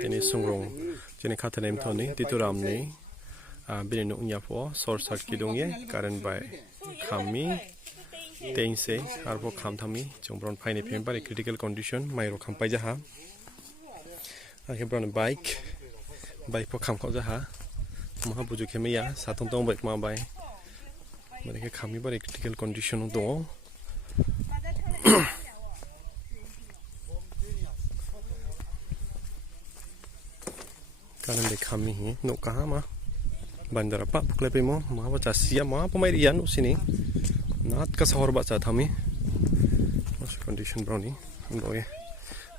Tini sungrong Jini khatanem thoni tituram ni bini nuk nyapo sor sarki dongye karen by khami Teinse arbo kham thami jongbron phaini phim bari critical condition mairo kham pai jaha ake bron bike po kham kho jaha maha buju khemiya satong tong bike ma bai bari ke khami bari critical condition do kanan de khami hi no kaha ma bandara pa pukle pe mo ma ba chasia ma pa mai rian usini Not kasahor baca thami masuk condition brownie boy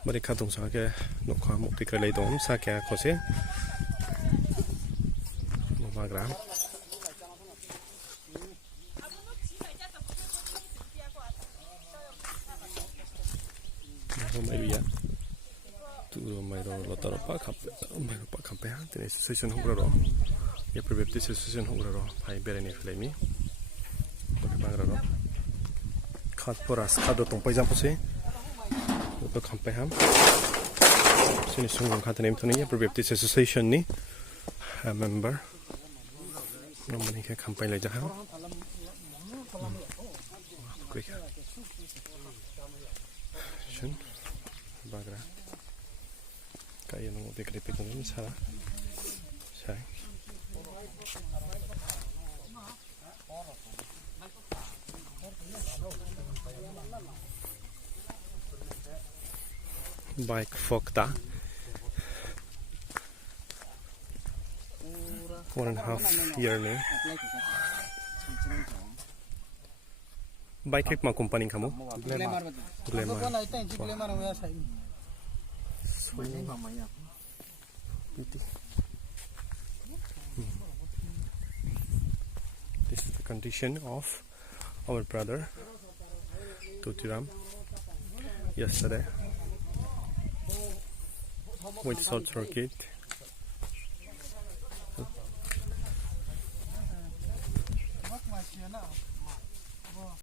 bari khatung sa ke nokha mukti kre lai dom sa kya khose Hougra Maria tu mairo lotaro pa khape tene association Hougra ro Yapri Baptist Association Hougra ro phai bereni flemi Bangraro Khat poras khado tong pai jam pose to khampe ham sini sungong khat nem thoni Yapri Baptist Association ni member no mani ke khampai lai jaha shin bagra kaya no bekre pe kong sara sai Bike Fokta 1.5 year ni bike ma company kamu Glamour This is the condition of our brother Tutiram yesterday with short circuit